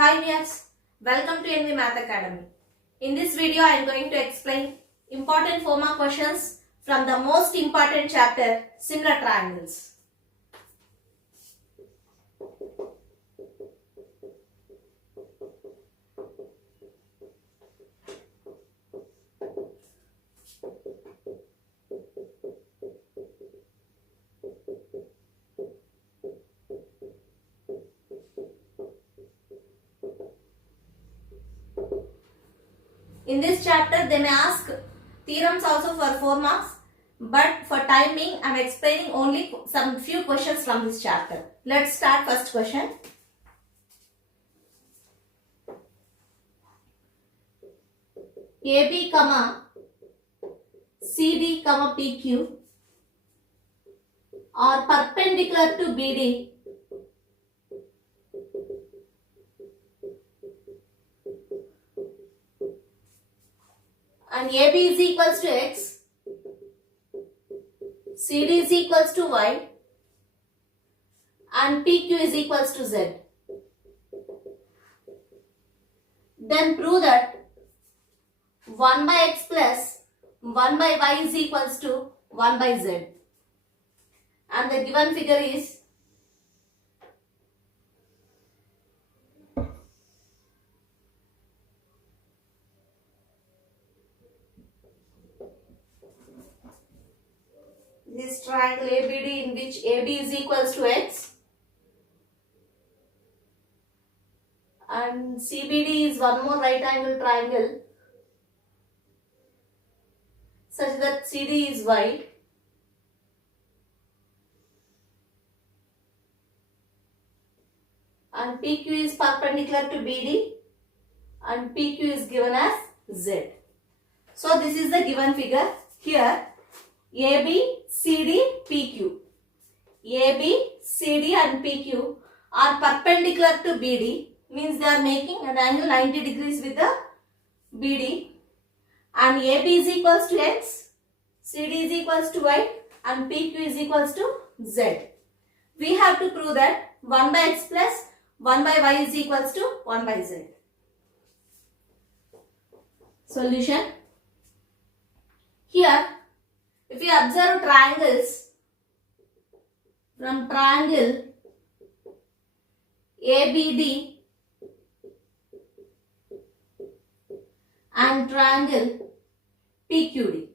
Hi viewers, welcome to NV Math Academy. In this video I am going to explain important 4 mark questions from the most important chapter, similar triangles. In this chapter they may ask theorems also for 4 marks, but for time being I am explaining only some few questions from this chapter. Let's start first question. AB, CD, PQ are perpendicular to BD and AB is equals to X, CD is equals to Y and PQ is equals to Z. Then prove that 1 by X plus 1 by Y is equals to 1 by Z. And the given figure is this triangle ABD in which AB is equals to X and CBD is one more right angle triangle such that CD is Y and PQ is perpendicular to BD and PQ is given as Z. So this is the given figure. Here AB, CD, PQ. AB, CD and PQ are perpendicular to BD, means they are making an angle 90 degrees with the BD, and AB is equals to X, CD is equals to Y and PQ is equals to Z. We have to prove that 1 by X plus 1 by Y is equals to 1 by Z. Solution. Here, if you observe triangles, from triangle ABD and triangle PQD.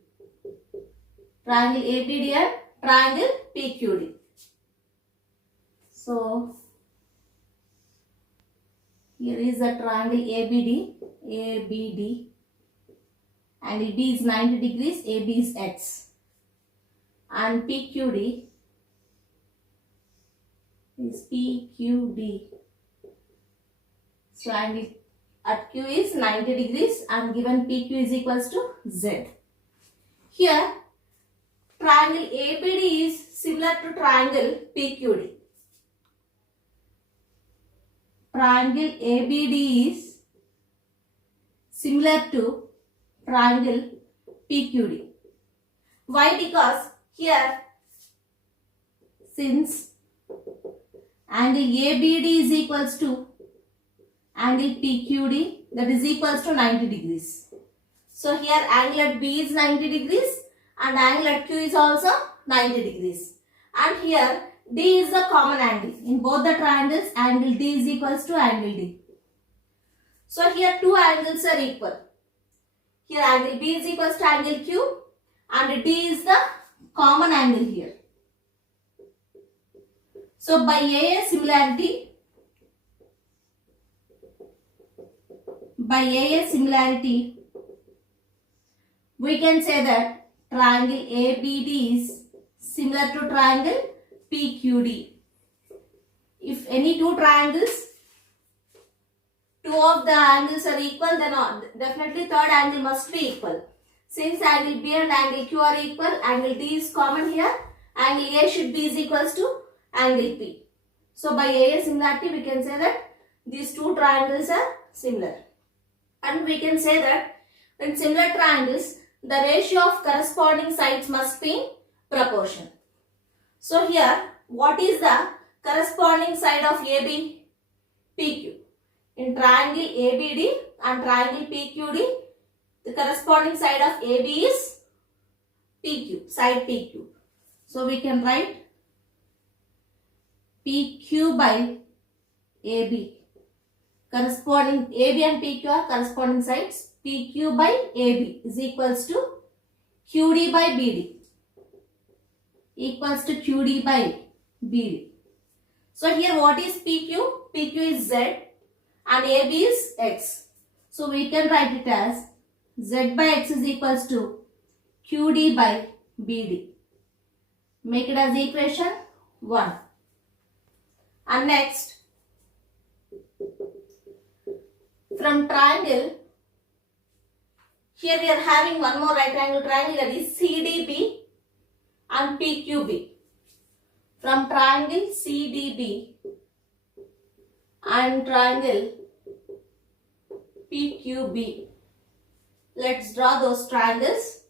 Triangle ABD and triangle PQD. So, here is a triangle ABD. Angle B is 90 degrees, AB is X. And PQD is PQD. So angle at Q is 90 degrees and given PQ is equals to Z. Here triangle ABD is similar to triangle PQD. Triangle ABD is similar to triangle PQD. Why? Because here, since angle ABD is equals to angle PQD, that is equals to 90 degrees. So here angle at B is 90 degrees and angle at Q is also 90 degrees. And here D is the common angle. In both the triangles, angle D is equals to angle D. So here two angles are equal. Here angle B is equals to angle Q and D is the common angle here. So by AA similarity, we can say that triangle ABD is similar to triangle PQD. If any two triangles, two of the angles are equal, then definitely third angle must be equal. Since angle B and angle Q are equal, angle D is common here. Angle A should be is equals to angle P. So by AA similarity we can say that these two triangles are similar. And we can say that in similar triangles, the ratio of corresponding sides must be in proportion. So here, what is the corresponding side of AB? PQ. In triangle ABD and triangle PQD, the corresponding side of AB is PQ, side PQ. So we can write PQ by AB. Corresponding AB and PQ are corresponding sides. PQ by AB is equals to QD by BD. Equals to QD by BD. So here what is PQ? PQ is Z and AB is X. So we can write it as Z by X is equals to QD by BD. Make it as equation 1. And next, from triangle, here we are having one more right angle triangle, that is CDB and PQB. From triangle CDB and triangle PQB, let's draw those triangles.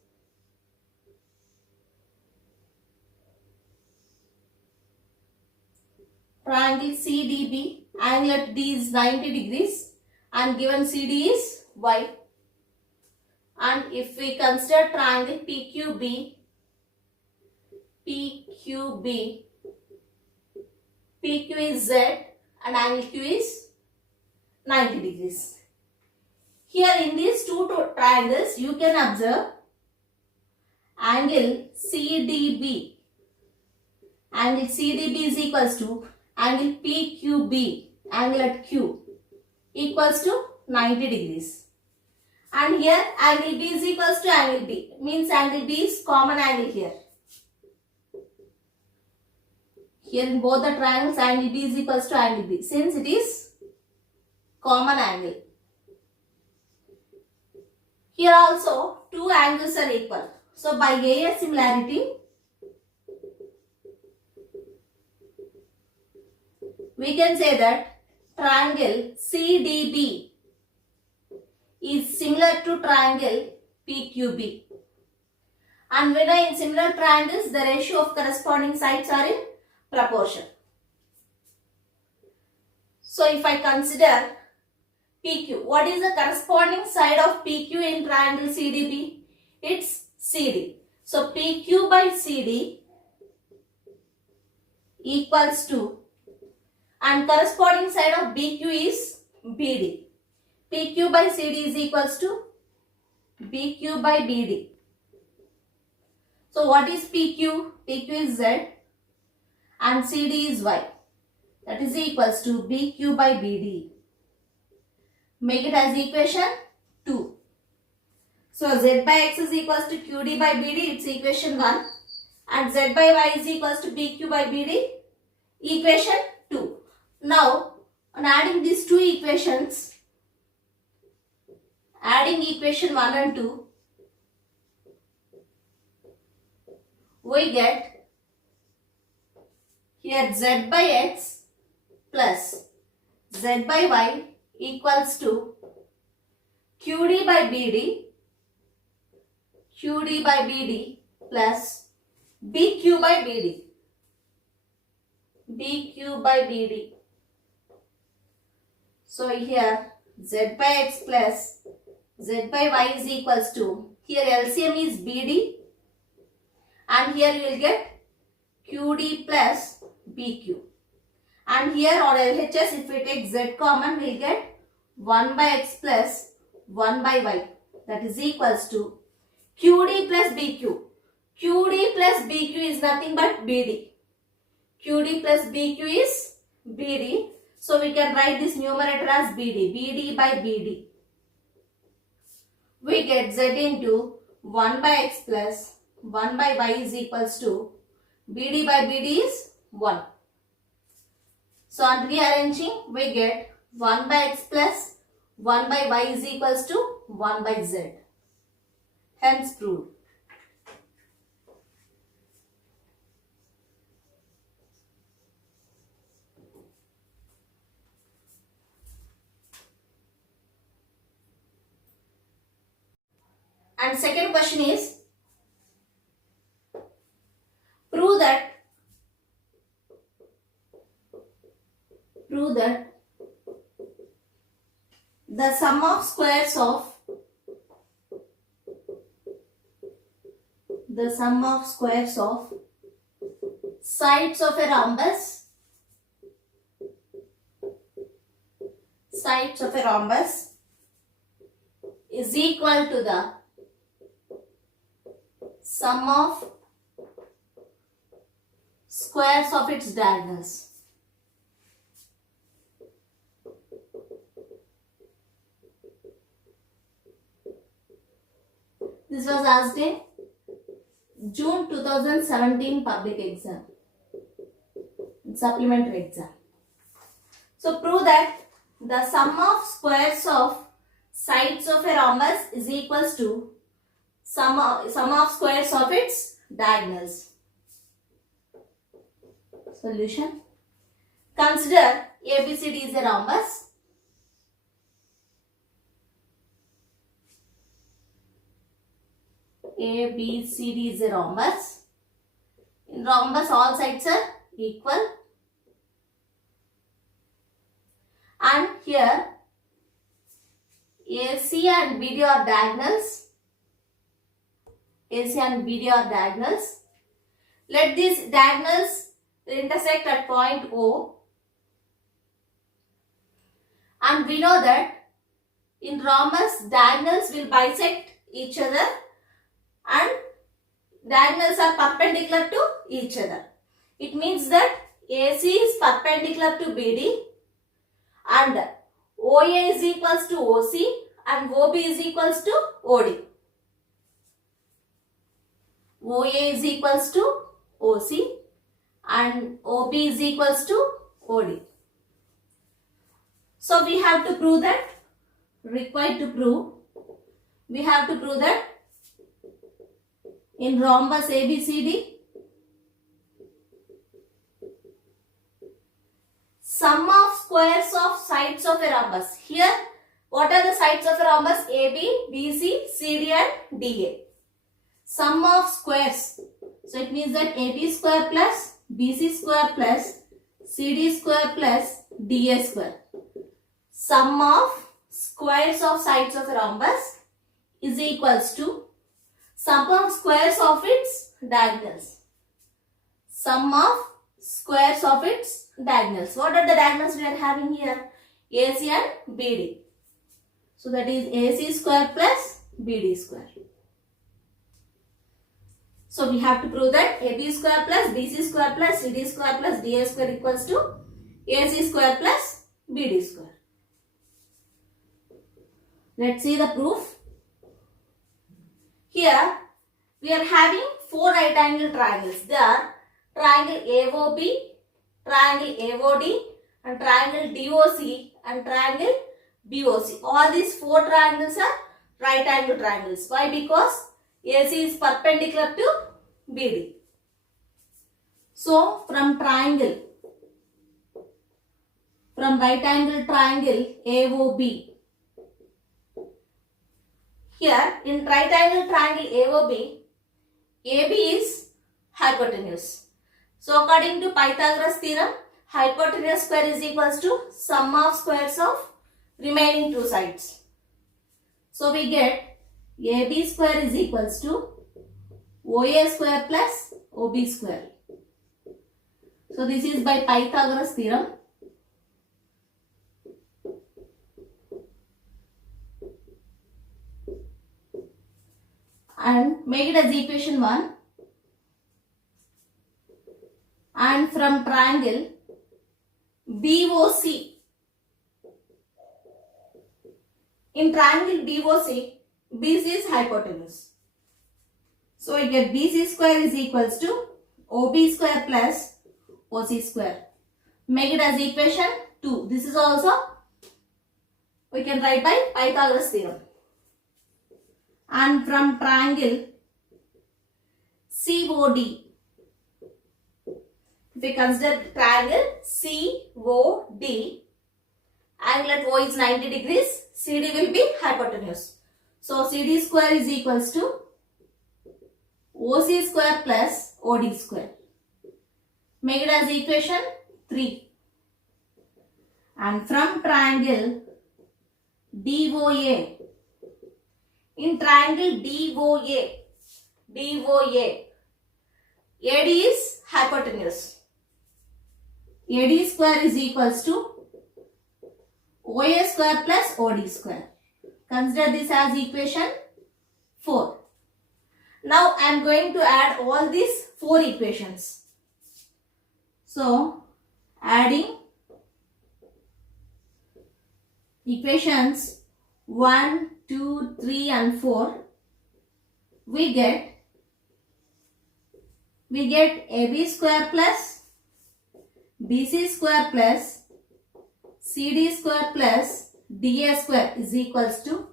Triangle CDB, angle at D is 90 degrees and given CD is Y. And if we consider triangle PQB, PQ is Z and angle Q is 90 degrees. Here in these two triangles, you can observe angle CDB. Angle CDB is equals to angle PQB, angle at Q, equals to 90 degrees. And here angle B is equals to angle B, means angle B is common angle here. Here in both the triangles, angle B is equals to angle B, since it is common angle. Here also two angles are equal. So by Ayer's similarity, we can say that triangle CDB is similar to triangle PQB. And when in similar triangles, the ratio of corresponding sides are in proportion. So if I consider PQ, what is the corresponding side of PQ in triangle CDB? It's CD. So PQ by CD equals to, and corresponding side of BQ is BD. PQ by CD is equals to BQ by BD. So what is PQ? PQ is Z and CD is Y. That is equals to BQ by BD. Make it as equation 2. So Z by X is equals to QD by BD, it's equation 1. And Z by Y is equals to BQ by BD, equation 2. Now, on adding these two equations, adding equation 1 and 2, we get here Z by X plus Z by Y equals to QD by BD plus BQ by BD. BQ by BD. So here Z by X plus Z by Y is equals to, here LCM is BD and here you will get QD plus BQ. And here on LHS, if we take Z common, we will get 1 by X plus 1 by Y. That is equals to QD plus BQ. QD plus BQ is nothing but BD. QD plus BQ is BD. So we can write this numerator as BD. BD by BD. We get Z into 1 by X plus 1 by Y is equals to BD by BD is 1. So on rearranging, we get 1 by X plus 1 by Y is equals to 1 by Z. Hence proved. And second question is, prove that the sum of squares of sides of a rhombus is equal to the sum of squares of its diagonals. This was asked in June 2017 public exam, supplementary exam. So prove that the sum of squares of sides of a rhombus is equals to sum of squares of its diagonals. Solution. Consider ABCD is a rhombus. ABCD is a rhombus. In rhombus, all sides are equal. And here, AC and BD are diagonals. AC and BD are diagonals. Let these diagonals intersect at point O. And we know that in rhombus, diagonals will bisect each other and diagonals are perpendicular to each other. It means that AC is perpendicular to BD and OA is equals to OC and OB is equals to OD. OA is equals to OC and OB is equals to OD. So we have to prove that, we have to prove that in rhombus ABCD, sum of squares of sides of a rhombus. Here, what are the sides of a rhombus? AB, BC, CD and DA. Sum of squares. So it means that AB square plus BC square plus CD square plus DA square. Sum of squares of sides of a rhombus is equals to sum of squares of its diagonals. Sum of squares of its diagonals. What are the diagonals we are having here? AC and BD. So that is AC square plus BD square. So we have to prove that AB square plus BC square plus CD square plus DA square equals to AC square plus BD square. Let's see the proof. Here we are having four right angle triangles. They are triangle AOB, triangle AOD and triangle DOC and triangle BOC. All these four triangles are right angle triangles. Why? Because AC is perpendicular to BD. So from right angle triangle AOB, here in right angle triangle AOB, AB is hypotenuse. So according to Pythagoras theorem, hypotenuse square is equals to sum of squares of remaining two sides. So we get AB square is equals to OA square plus OB square. So this is by Pythagoras theorem. And make it as equation 1. And from triangle BOC, in triangle BOC, BC is hypotenuse. So we get BC square is equals to OB square plus OC square. Make it as equation 2. This is also we can write by Pythagoras theorem. And from triangle COD, if we consider triangle COD, angle at O is 90 degrees, CD will be hypotenuse. So CD square is equals to OC square plus OD square. Make it as equation 3. And from triangle DOA. In triangle DOA, AD is hypotenuse. AD square is equals to OA square plus OD square. Consider this as equation 4. Now I am going to add all these 4 equations. So adding equations 1, 2, 3 and 4, we get AB square plus BC square plus CD square plus DA square is equals to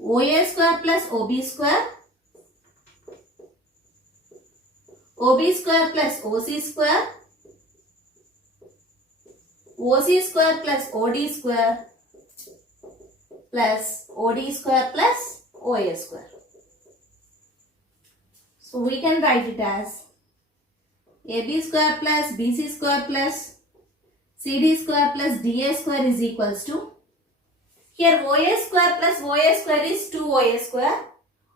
OA square plus OB square, OB square plus OC square, OC square plus OD square plus OD square plus OA square. So we can write it as AB square plus BC square plus CD square plus DA square is equals to, here OA square plus OA square is 2OA square,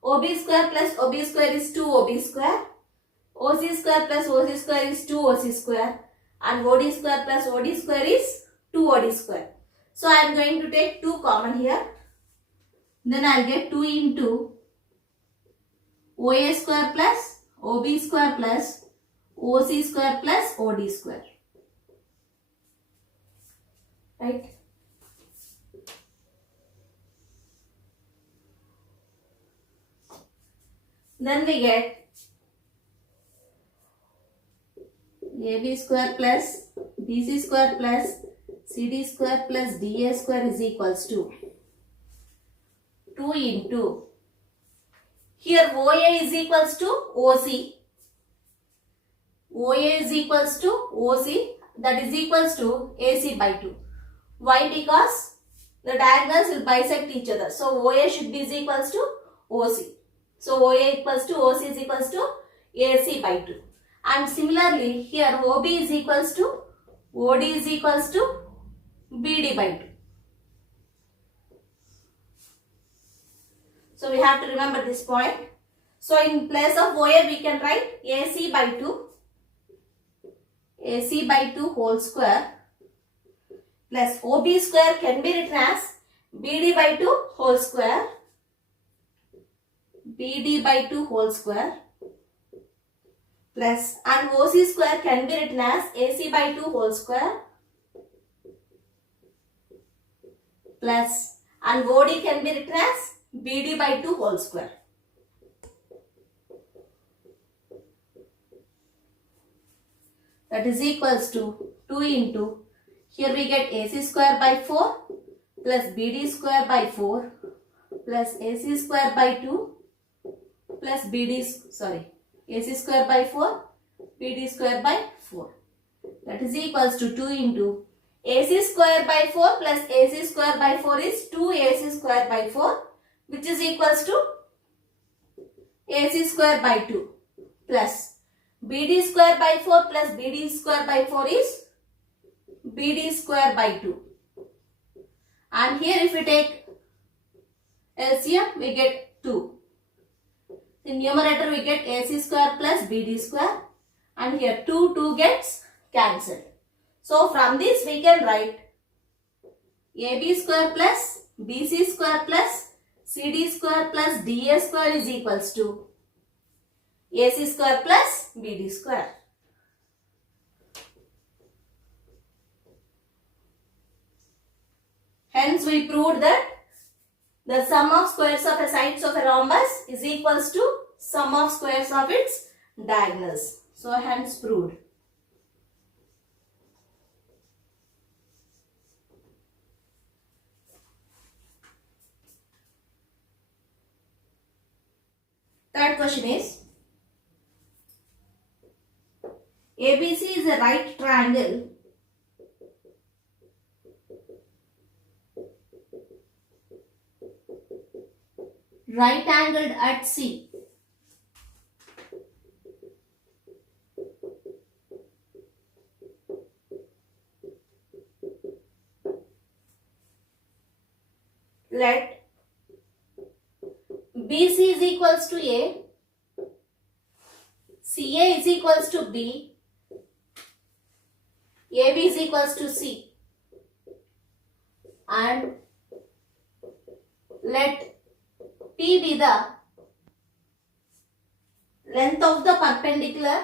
OB square plus OB square is 2OB square, OC square plus OC square is 2OC square, and OD square plus OD square is 2OD square. So I am going to take 2 common here. Then I will get 2 into OA square plus OB square plus OC square plus OD square. Right? Then we get AB square plus BC square plus CD square plus DA square is equals to 2 into, here OA is equals to OC, OA is equals to OC, that is equals to AC by 2. Why? Because the diagonals will bisect each other. So OA should be is equals to OC. So OA equals to OC is equals to AC by 2. And similarly here OB is equals to OD is equals to BD by 2. So we have to remember this point. So in place of OA we can write AC by 2. AC by 2 whole square plus OB square can be written as BD by 2 whole square. BD by 2 whole square plus, and OC square can be written as AC by 2 whole square plus, and OD can be written as BD by 2 whole square. That is equals to 2 into, here we get AC square by 4 plus BD square by 4 plus AC square by 2 plus AC square by 4, BD square by 4. That is equals to 2 into AC square by 4 plus AC square by 4 is 2AC square by 4, which is equals to AC square by 2 plus BD square by 4 plus BD square by 4 is BD square by 2. And here if we take LCM we get 2. In numerator we get AC square plus BD square, and here 2 gets cancelled. So from this we can write AB square plus BC square plus CD square plus DA square is equals to AC square plus BD square. Hence we proved that the sum of squares of the sides of a rhombus is equals to sum of squares of its diagonals. So hence proved. Third question is, ABC is a right triangle right angled at C. let BC is equals to A, CA is equals to B, AB is equals to C, and let P be the length of the perpendicular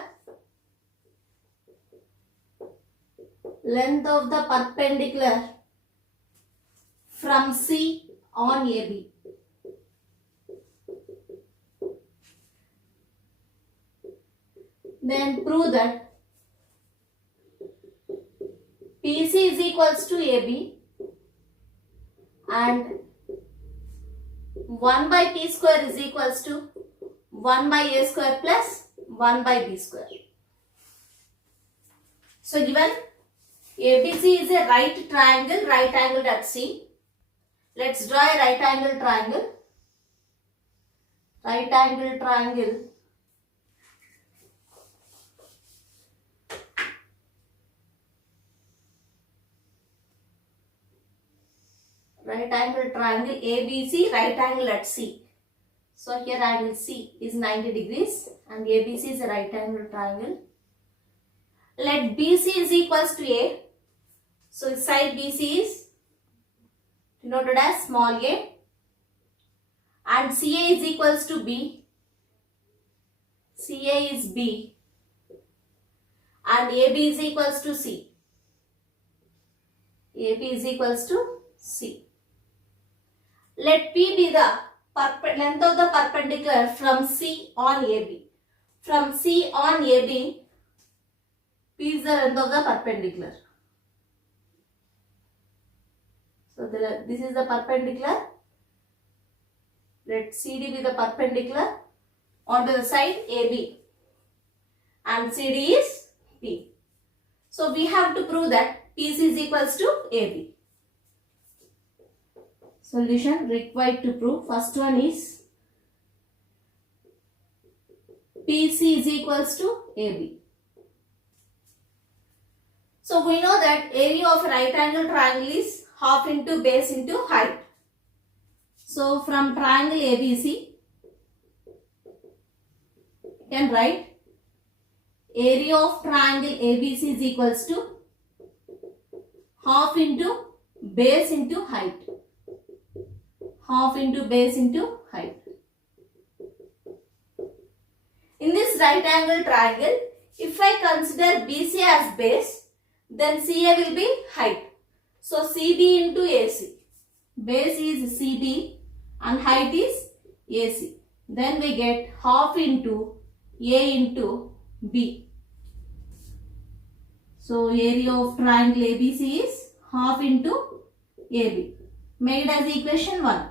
from C on AB. Then prove that PC is equals to AB and 1 by P square is equals to 1 by A square plus 1 by B square. So given ABC is a right angled at C. Let's draw a right angled triangle. Right angled triangle. Right angled triangle ABC, right angle at C. So here angle C is 90 degrees and ABC is a right angled triangle. Let BC is equals to A. So side BC is denoted as small a and CA is equals to B. CA is B and AB is equals to C. AB is equals to C. Let P be the length of the perpendicular from C on AB. From C on AB, P is the length of the perpendicular. So this is the perpendicular. Let CD be the perpendicular onto the side AB and CD is P. So we have to prove that PC is equals to AB. Solution required to prove. First one is PC is equals to AB. So we know that area of right angle triangle is half into base into height. So from triangle ABC, you can write area of triangle ABC is equals to half into base into height. Half into base into height. In this right angle triangle, if I consider BC as base, then CA will be height. So CB into AC. Base is CB and height is AC. Then we get half into A into B. So area of triangle ABC is half into AB. Made as equation 1.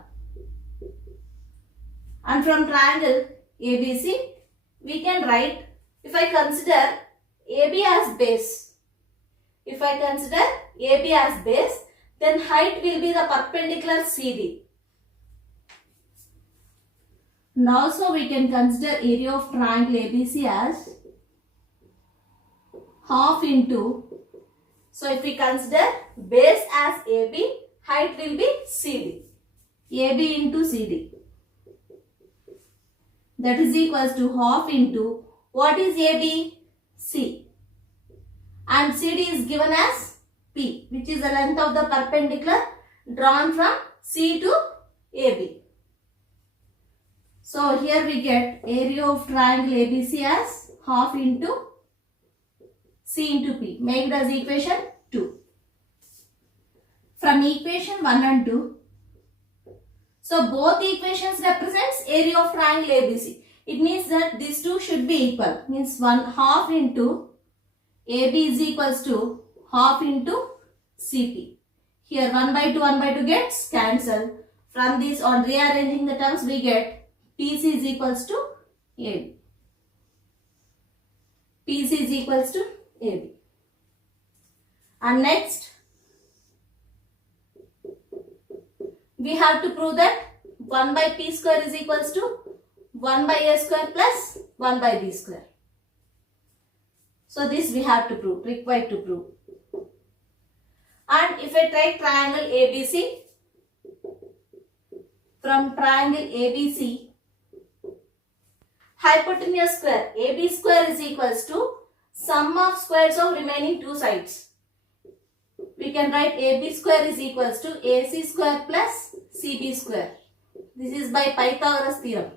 And from triangle ABC, we can write, if I consider AB as base, then height will be the perpendicular CD. And also we can consider area of triangle ABC as half into, so if we consider base as AB, height will be CD. AB into CD. That is equals to half into, what is AB? C. And CD is given as P, which is the length of the perpendicular drawn from C to AB. So here we get area of triangle ABC as half into C into P. Make it as equation 2. From equation 1 and 2, so both equations represents area of triangle ABC. It means that these two should be equal. Means half into AB is equals to half into CP. Here 1 by 2 gets cancelled. From this, on rearranging the terms, we get PC is equals to AB. PC is equals to AB. And next, we have to prove that 1 by P square is equals to 1 by A square plus 1 by B square. So this we have to prove, required to prove. And if I take triangle ABC, from triangle ABC, hypotenuse square AB square is equals to sum of squares of remaining two sides. We can write AB square is equals to AC square plus CB square. This is by Pythagoras theorem.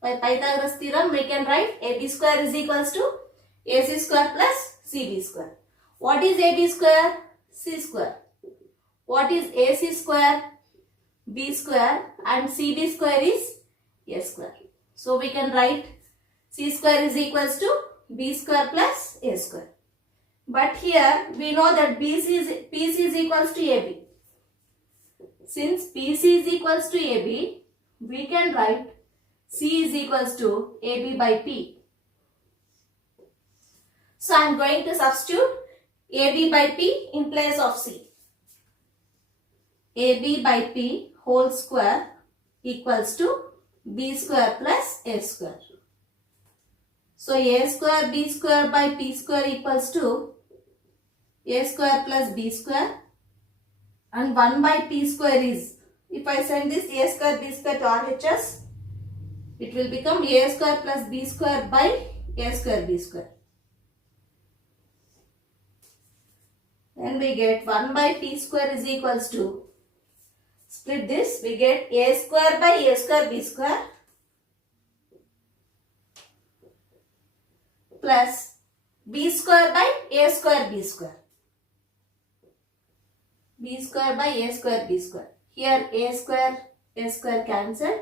By Pythagoras theorem, we can write AB square is equals to AC square plus CB square. What is AB square? C square. What is AC square? B square, and CB square is A square. So we can write C square is equals to B square plus A square. But here we know that PC is equals to AB. Since PC is equals to AB, we can write C is equals to AB by P. So I am going to substitute AB by P in place of C. AB by P whole square equals to B square plus A square. So A square B square by P square equals to A square plus B square, and 1 by P square is, if I send this A square B square to RHS, it will become A square plus B square by A square B square. Then we get 1 by P square is equals to, split this, we get A square by A square B square plus B square by A square B square. B square by A square B square. Here A square cancelled,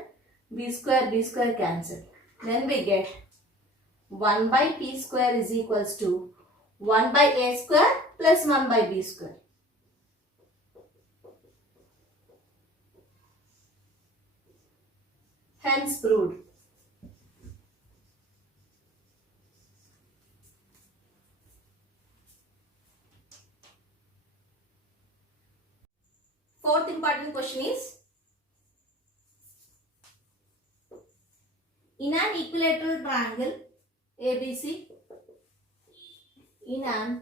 B square cancelled. Then we get 1 by P square is equals to 1 by A square plus 1 by B square. Hence proved. Fourth important question is, in an equilateral triangle ABC, in an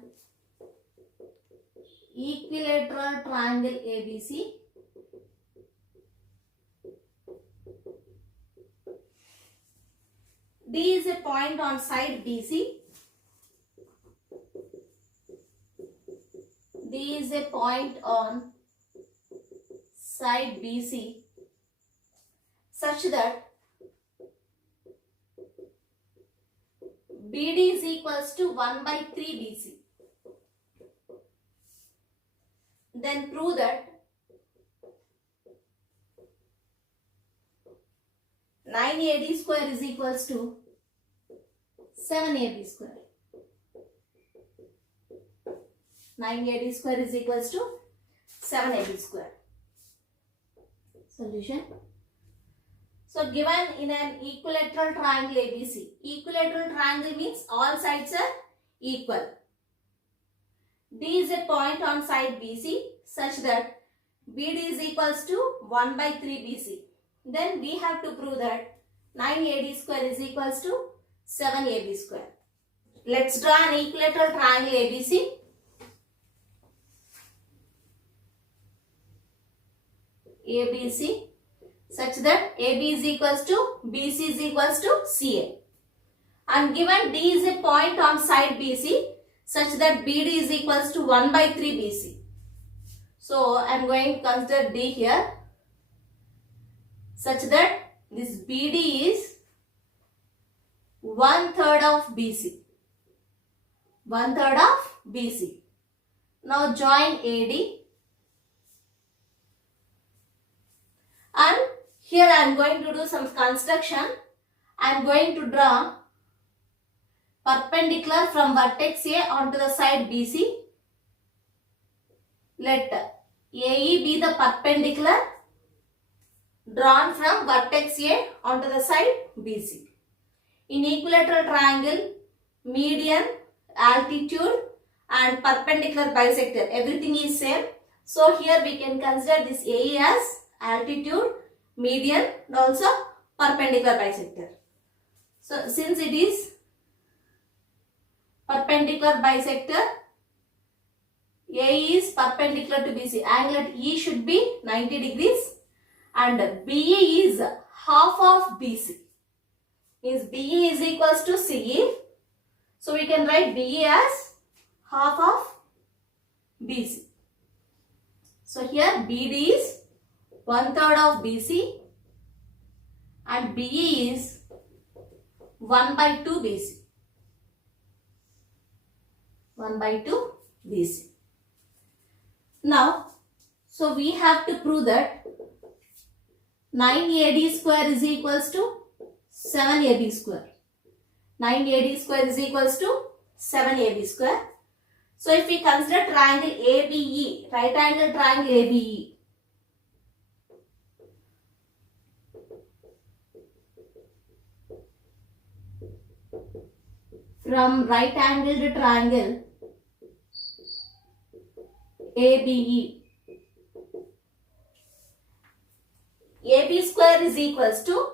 equilateral triangle ABC, D is a point on side BC. D is a point on side BC such that BD is equals to 1 by 3 BC. Then prove that 9AD square is equals to 7AB square. 9AD square is equals to 7AB square. Solution. So given in an equilateral triangle ABC, equilateral triangle means all sides are equal. D is a point on side BC such that BD is equals to 1 by 3 BC. Then we have to prove that 9AD square is equals to 7AB square. Let's draw an equilateral triangle ABC. ABC such that AB is equals to BC is equals to CA, and given D is a point on side BC such that BD is equals to 1 by 3 BC. So I am going to consider D here such that this BD is 1/3 of BC. 1/3 of BC. Now join AD. And here I am going to do some construction. I am going to draw perpendicular from vertex A onto the side BC. Let AE be the perpendicular drawn from vertex A onto the side BC. In equilateral triangle, median, altitude and perpendicular bisector, everything is same. So here we can consider this AE as altitude, median and also perpendicular bisector. So since it is perpendicular bisector, A is perpendicular to BC. Angle at E should be 90 degrees. And BE is half of BC. Means BE is equals to CE. So we can write BE as half of BC. So here BD is 1/3 of BC and BE is 1/2 BC. 1/2 BC. Now, so we have to prove that 9AD square is equals to 7AB square. 9AD square is equals to 7AB square. So if we consider triangle ABE, right angle triangle ABE, from right angled triangle ABE, AB square is equals to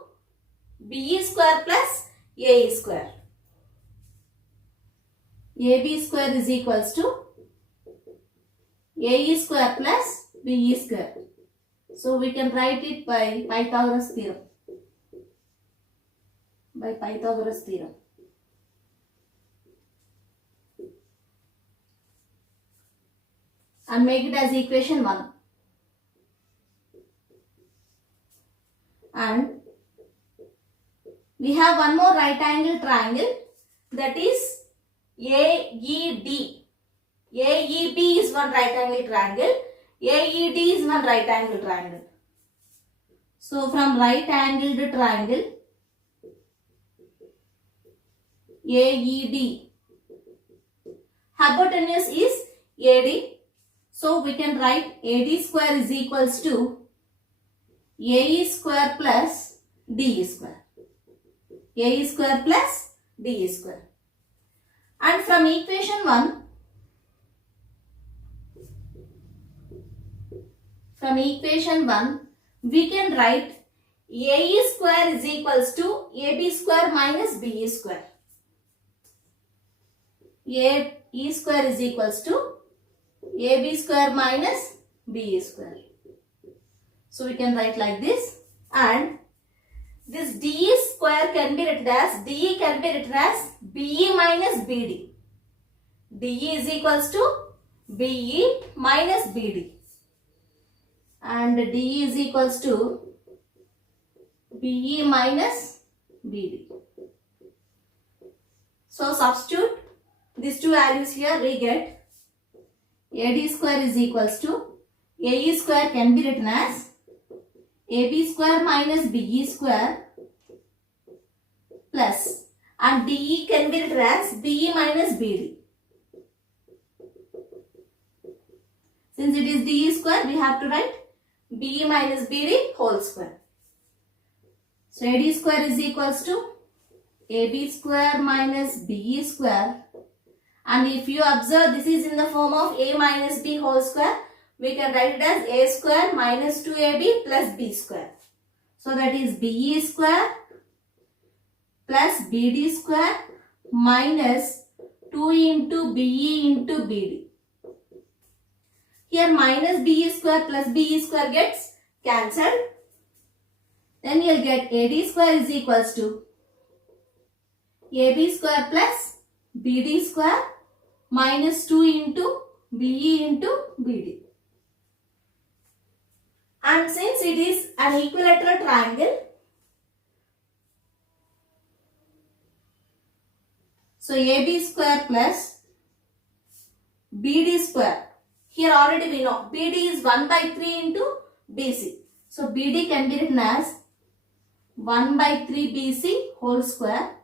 BE square plus AE square. AB square is equals to AE square plus BE square. So we can write it by Pythagoras theorem. By Pythagoras theorem. And make it as equation 1. And we have one more right angle triangle, that is AED. AEB is one right angle triangle. AED is one right angle triangle. So from right angled triangle AED, hypotenuse is AD. So we can write AD square is equals to AE square plus DE square. AE square plus DE square. And from equation 1, we can write AE square is equals to AB square minus BE square. AE square is equals to AB square minus BE square. So we can write like this, and this DE square can be written as, DE can be written as BE minus BD. DE is equals to BE minus BD. And DE is equals to BE minus BD. So substitute these two values here, we get AD square is equals to, AE square can be written as AB square minus BE square plus, and DE can be written as BE minus BD. Since it is DE square, we have to write BE minus BD whole square. So AD square is equals to AB square minus BE square. And if you observe, this is in the form of A minus B whole square. We can write it as A square minus 2AB plus B square. So that is BE square plus BD square minus 2 into BE into BD. Here minus BE square plus BE square gets cancelled. Then you will get AD square is equals to AB square plus BD square minus 2 into BE into BD. And since it is an equilateral triangle, so AB square plus BD square, here already we know BD is 1/3 into BC. So BD can be written as 1/3 BC whole square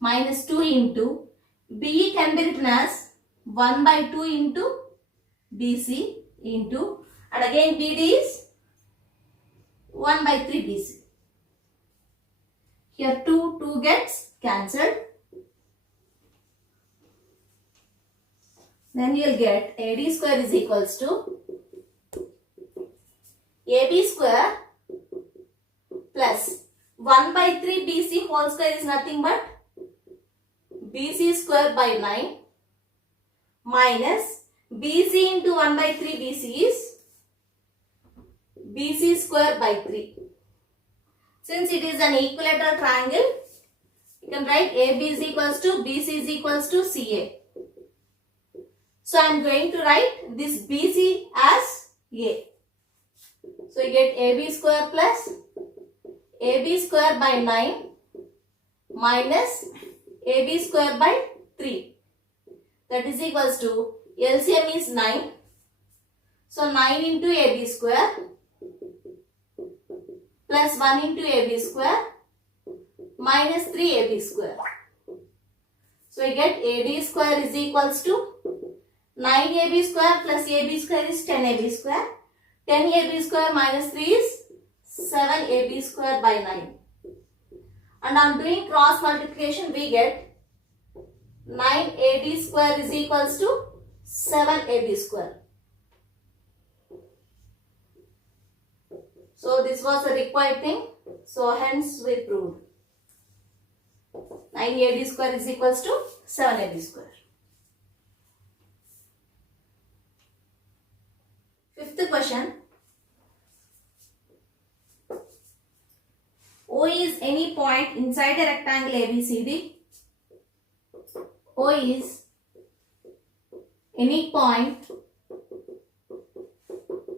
minus 2 into BE can be written as 1/2 into BC into, and again BD is 1/3 BC. Here 2 gets cancelled. Then you will get AD square is equals to AB square plus 1/3 BC whole square is nothing but BC square by 9 minus BC into 1 by 3 BC is BC square by 3. Since it is an equilateral triangle, you can write AB is equals to BC is equals to CA. So I am going to write this BC as A. So you get AB square plus AB square by 9 minus AB square by 3. That is equals to LCM is 9. So 9 into AB square plus 1 into AB square minus 3AB square. So we get AD square is equals to 9AB square plus AB square is 10AB square. 10AB square minus 3 is 7AB square by 9. And on doing cross multiplication, we get 9AD square is equals to 7AB square. So this was a required thing. So hence we proved 9AD square is equals to 7AB square. Fifth question. O is any point inside a rectangle ABCD. O is any point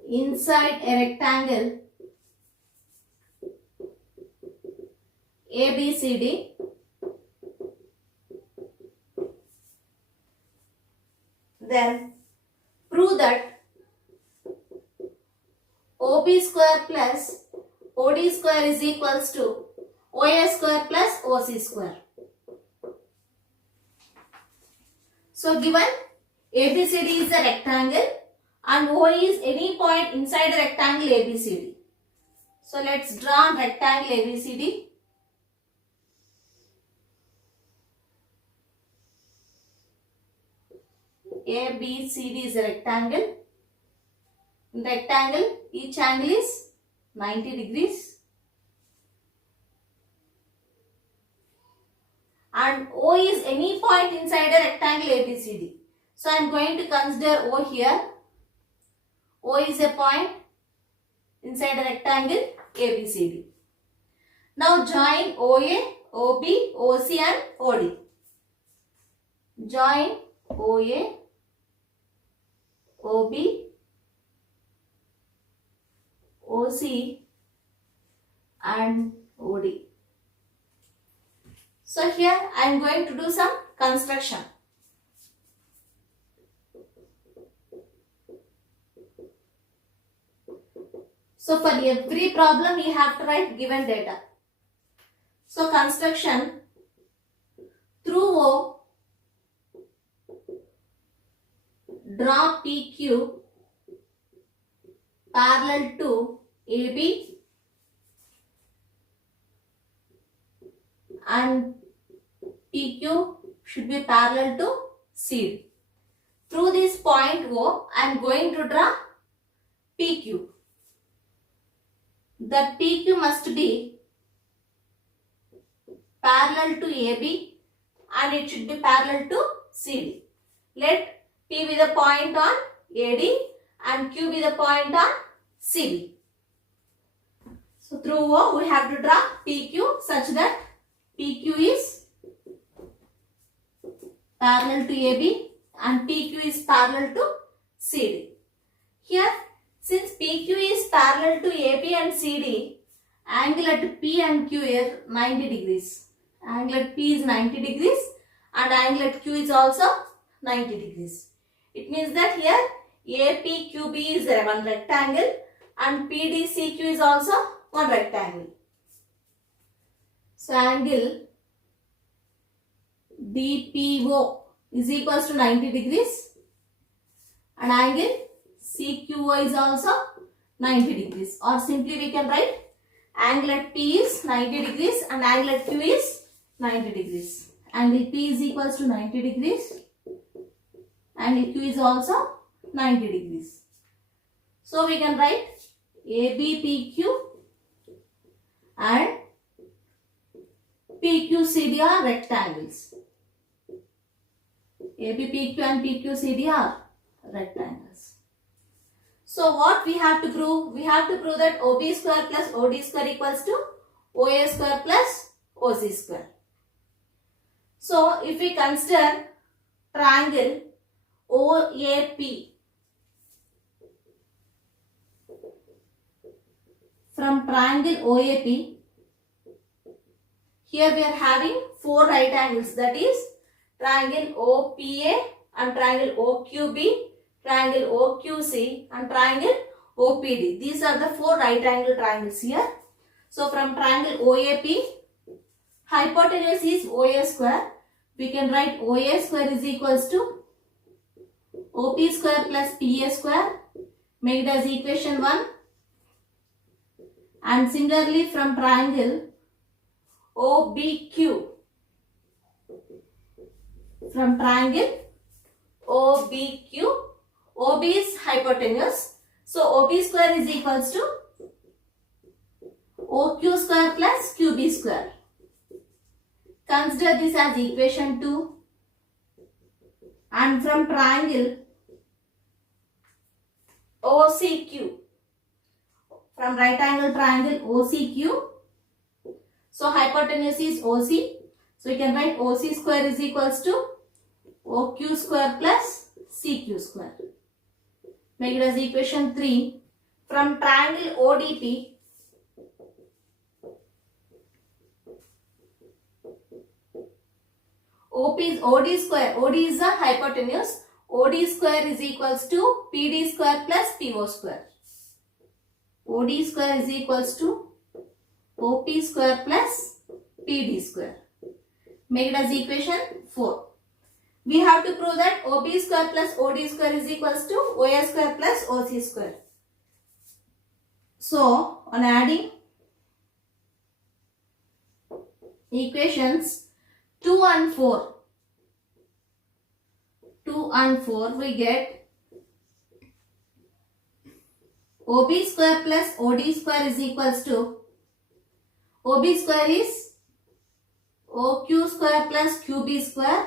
inside a rectangle ABCD. Then prove that OB square plus OD square is equals to OA square plus OC square. So given ABCD is a rectangle and O is any point inside a rectangle ABCD. So let's draw rectangle ABCD. ABCD is a rectangle. In rectangle, each angle is 90 degrees. And O is any point inside a rectangle ABCD. So I am going to consider O here. O is a point inside a rectangle ABCD. Now join OA, OB, OC and OD. Join OA, OB, OC and OD. So here I am going to do some construction. So for every problem you have to write given data. So construction, through O, draw PQ parallel to AB and PQ should be parallel to CD. Through this point O, I am going to draw PQ. The PQ must be parallel to AB and it should be parallel to CD. Let P be the point on AD and Q be the point on CD. So through O we have to draw PQ such that PQ is parallel to AB and PQ is parallel to CD. Here, since PQ is parallel to AB and CD, angle at P and Q is 90 degrees. Angle at P is 90 degrees and angle at Q is also 90 degrees. It means that here APQB is one rectangle and PDCQ is also one rectangle. So angle DPO is equals to 90 degrees and angle CQO is also 90 degrees, or simply we can write angle at P is 90 degrees and angle at Q is 90 degrees. Angle P is equals to 90 degrees, angle Q is also 90 degrees. So we can write ABPQ and PQCD are rectangles. ABPQ and PQCD are rectangles. So what we have to prove? We have to prove that OB square plus OD square equals to OA square plus OC square. So if we consider triangle OAP, from triangle OAP, here we are having four right angles, that is triangle OPA and triangle OQB, triangle OQC and triangle OPD. These are the four right angle triangles here. So from triangle OAP, hypotenuse is OA square. We can write OA square is equals to OP square plus PA square, make it as equation 1. And similarly from triangle OBQ, from triangle OBQ, OB is hypotenuse. So OB square is equals to OQ square plus QB square. Consider this as equation 2. And from triangle OCQ, from right angle triangle OCQ, so hypotenuse is OC. So you can write OC square is equals to OQ square plus CQ square. Make it as equation 3. From triangle ODP, OP is OD square. OD is the hypotenuse. OD square is equals to PD square plus PO square. OD square is equals to OP square plus PD square. Make it as equation 4. We have to prove that OB square plus OD square is equals to OA square plus OC square. So, on adding equations 2 and 4, we get OB square plus OD square is equals to, OB square is OQ square plus QB square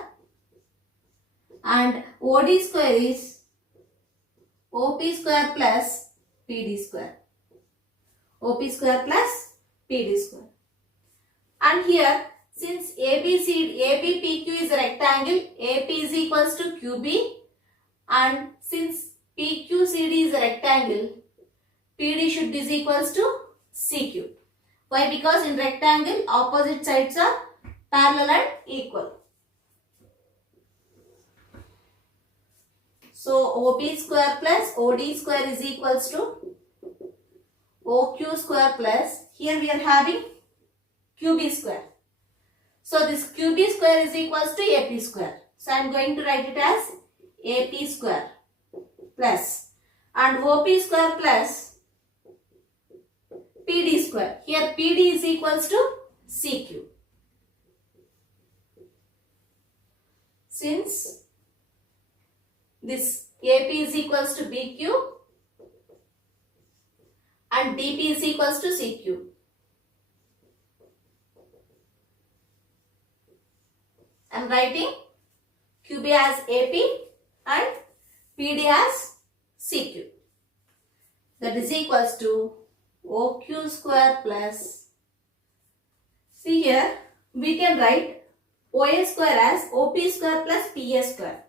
and OD square is OP square plus PD square. OP square plus PD square. And here, since ABPQ is a rectangle, AP is equals to QB, and since PQCD is a rectangle, PD should be equals to CQ. Why? Because in rectangle, opposite sides are parallel and equal. So OB square plus OD square is equals to OQ square plus, here we are having QB square. So this QB square is equals to AP square. So I am going to write it as AP square plus, and OP square plus PD square. Here PD is equals to CQ. Since this AP is equals to BQ and DP is equals to CQ. I am writing QB as AP and PD as CQ. That is equals to OQ square plus, see here we can write OA square as OP square plus PA square.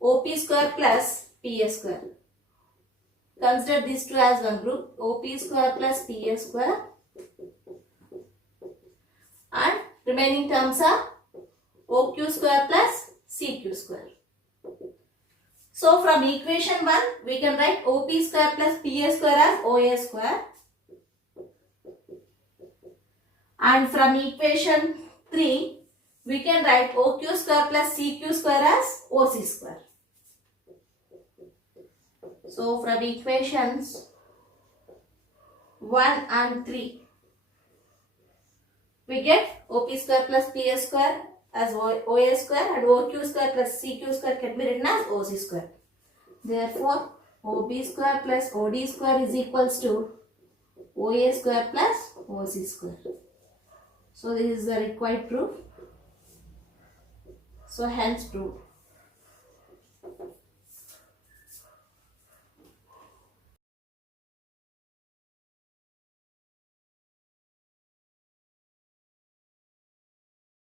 OP square plus PA square. Consider these two as one group. OP square plus PA square. And remaining terms are OQ square plus CQ square. So from equation 1, we can write OP square plus PA square as OA square. And from equation 3, we can write OQ square plus CQ square as OC square. So from equations 1 and 3, we get OP square plus PA square as OA square, and OQ square plus CQ square can be written as OC square. Therefore, OB square plus OD square is equals to OA square plus OC square. So this is the required proof. So hence proved.